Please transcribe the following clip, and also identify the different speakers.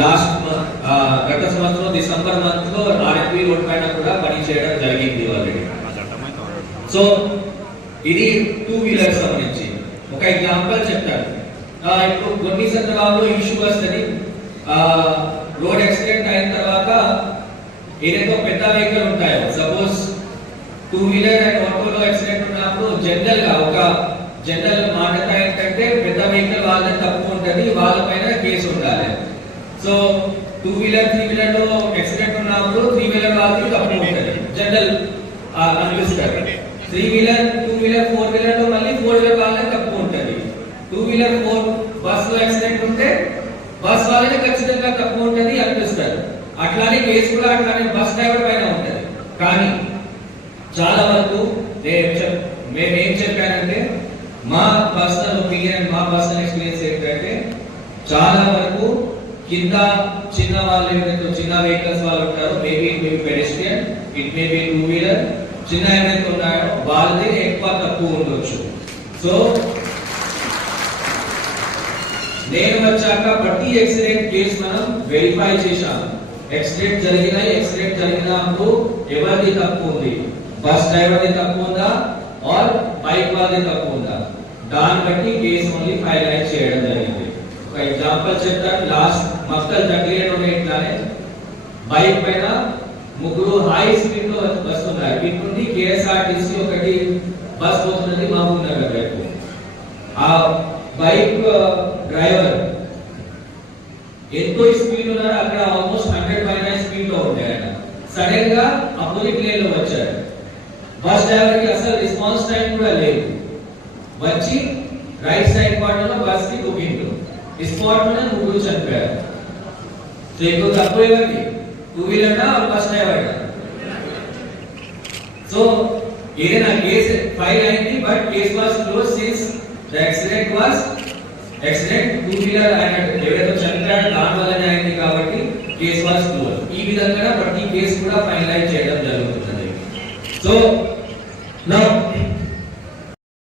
Speaker 1: Last గత సంవత్సరం December మంత్లో ఆర్పి రోడ్ పైన కూడా పని చేయడం జరిగింది ఆల్రెడీ. సో ఇది టూ వీలర్ సంబంధించి. ఒక ఎగ్జాంపుల్ చెప్తాను. ఇప్పుడు కొన్ని సందర్భాల్లో ఇష్యూ వస్తుంది. రోడ్ యాక్సిడెంట్ అయిన తర్వాత ఏదైతే పెద్ద వెహికల్ ఉంటాయో సపోజ్ టూ వీలర్ అండ్ ఆటోలో యాక్సిడెంట్ ఉన్నప్పుడు జనరల్గా ఒక జనరల్ మాట ఏంటంటే పెద్ద వెహికల్ వాళ్ళని తప్పు ఉంటుంది వాళ్ళ పైన case so two wheeler three వీలర్లో accident ఉన్నప్పుడు త్రీ వీలర్ వాళ్ళకి తప్పు ఉంటుంది. జనరల్ అనిపిస్తారు three wheeler two wheeler four వీలర్లో మళ్ళీ ఫోర్ వీలర్ వాళ్ళకి తప్పు ఉంటుంది. టూ వీలర్ ఫోర్ బస్లో యాక్సిడెంట్ ఉంటే బస్ వాళ్ళకి ఖచ్చితంగా తప్పు ఉంటుంది అనిపిస్తారు అట్లానే కేసు కూడా అట్లానే బస్ డ్రైవర్ పైన ఉంటుంది. కానీ చాలా వరకు మేమేం మేము ఏం చెప్పానంటే మా పర్సనల్ ఒపీనియన్ మా పర్సనల్ ఎక్స్పీరియన్స్ ఏంటంటే చాలా వరకు కింద చిన్న వాళ్ళు ఏదైతే చిన్న వెహికల్స్ వాళ్ళు ఉంటారో maybe it maybe pedestrian it may be two wheeler చిన్న ఏదైతే ఉన్నాయో వాళ్ళది ఎక్కువ తక్కువ ఉండొచ్చు సో నేను వచ్చాక ప్రతి యాక్సిడెంట్ కేసు మనం వెరిఫై చేశాం యాక్సిడెంట్ జరిగిన యాక్సిడెంట్ జరిగినప్పుడు ఎవరిది తప్పు ఉంది బస్ డ్రైవర్ది తప్పు ఉందా ఆర్ బైక్ వాళ్ళది తప్పు ఉందా దాన్ని బట్టి కేసు ఓన్లీ ఫైనలైజ్ చేయడం జరిగింది ఒక ఎగ్జాంపుల్ చెప్తాను లాస్ట్ మక్కల్ జగ్లియన్ ఇట్లానే బైక్ పైన ముగ్గురు హై స్పీడ్ లో వస్తున్నారు ఇటు నుండి కేఎస్ఆర్టీసీ ఒకటి బస్ పోతున్నది మహబూబ్ నగర్ వైపు ఆ బైక్ డ్రైవర్ ఎంతో స్పీడ్ ఉన్నారు అక్కడ ఆల్మోస్ట్ హండ్రెడ్ పైన స్పీడ్ లో ఉండే ఆయన సడన్ గా అపోజిట్ లేన్ లో వచ్చారు బస్ డ్రైవర్ కి అసలు రెస్పాన్స్ టైం కూడా లేదు వచ్చి రైట్ సైడ్ కార్నర్ లో బస్ కి దుబ్బిండు స్పాట్ మీద ముగ్గురు చనిపోయారు సో ఇంకో తక్కువ ఎవరికి two wheeler first driver so ఏదైనా కేసు ఫైల్ అయింది but case was close since the accident was accident two wheeler ఆయన ఎవరైతే చనిపోయాడు దాని వల్లనే అయింది కాబట్టి కేస్ వాస్ క్లోజ్ ఈ విధంగా ప్రతి కేసు కూడా ఫైనలైజ్ చేయడం జరుగుతుంది సో